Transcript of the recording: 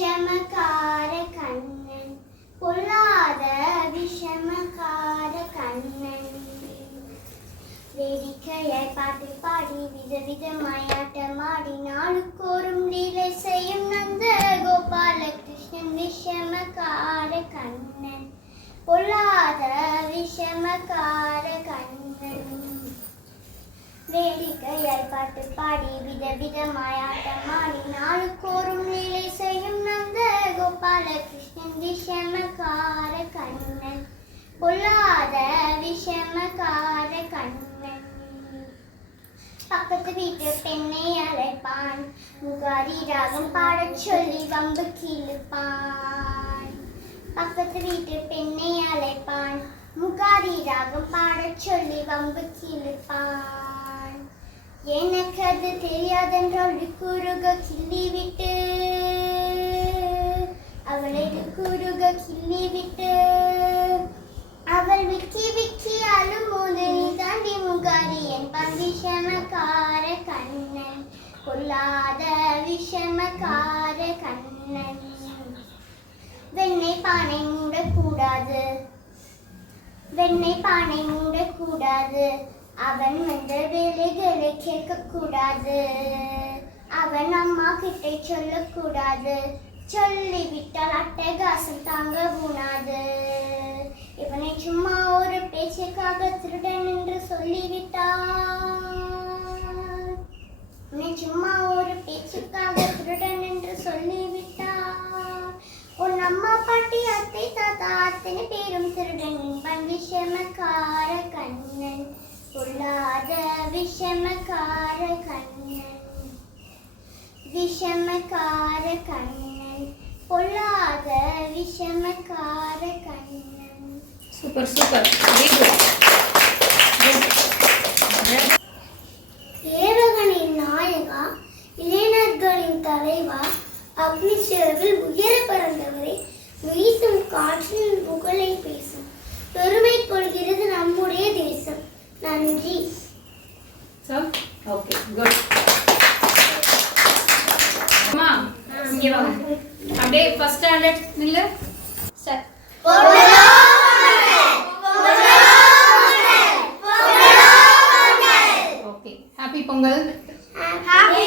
விஷமக்கார கண்ணன் பொல்லாத விஷமக்கார கண்ணன். வேடிக்கையாய் பாட்டு பாடி விதவிதமாய் ஆட்டமாடி நாளுக்கோறும் லீலை செய்யும் நந்த கோபாலகிருஷ்ணன் விஷமக்கார கண்ணன் பொல்லாத விஷமக்கார கண்ணன். வேடிக்கையாய் பாட்டு பாடி விதவிதமாய் ஆட்டமாடி நாளுக்கோறும் விஷமக்கார கண்ணன். பொல்லாத விஷமக்கார கண்ணன். பக்கத்து வீட்டு பெண்ணை அழைப்பான். முகாரி ராகம் பாடச் சொல்லி வம்பு கிழிப்பான். பக்கத்து வீட்டு பெண்ணை அழைப்பான். முகாரி ராகம் பாடச் சொல்லி வம்பு கிழிப்பான். எனக்கு அது தெரியாதென்றால் குறுக கிள்ளி விட்டு அவளை குறுக கிள்ளி விட்டு அவள் விக்கி விக்கி அழும்போது நீ தாண்டி முகாரி என்பான் விஷமக்கார கண்ணன் கொல்லாத விஷமக்கார கண்ணன். வெண்ணெய் பானை மூடக்கூடாது. வெண்ணெய் பானை மூடக்கூடாது. அவன் வந்த வேலைகளை கேட்கக்கூடாது. அவன் அம்மா கிட்ட சொல்லக்கூடாது. சொல்லிவிட்டால் அட்டகாசம் தாங்க உணாது இவனை சும்மா ஒரு பேச்சுக்காக திருடன் என்று சொல்லிவிட்டான் பேச்சுக்காக திருடன் என்று சொல்லிவிட்டார். உன் அம்மா பாட்டி அத்தை தாத்தா அத்தனை பேரும் திருடன் என்பன் விஷமக்கார கண்ணன். பொல்லாத விஷமக்கார கண்ணன். விஷமக்கார கண்ணன். பொல்லாத Vishamakkara Kannan. Super super very good தலைவா அக்னி சிறவில் உயர பறந்தவரே வீசும் காற்றின் புகழை பேசும். பெருமை கொள்கிறது நம்முடைய தேசம். நன்றி. ஓகே குட் அம்மா இங்க ஸ்டாண்டர்ட் நில்லு. Sir okay happy Pongal. Happy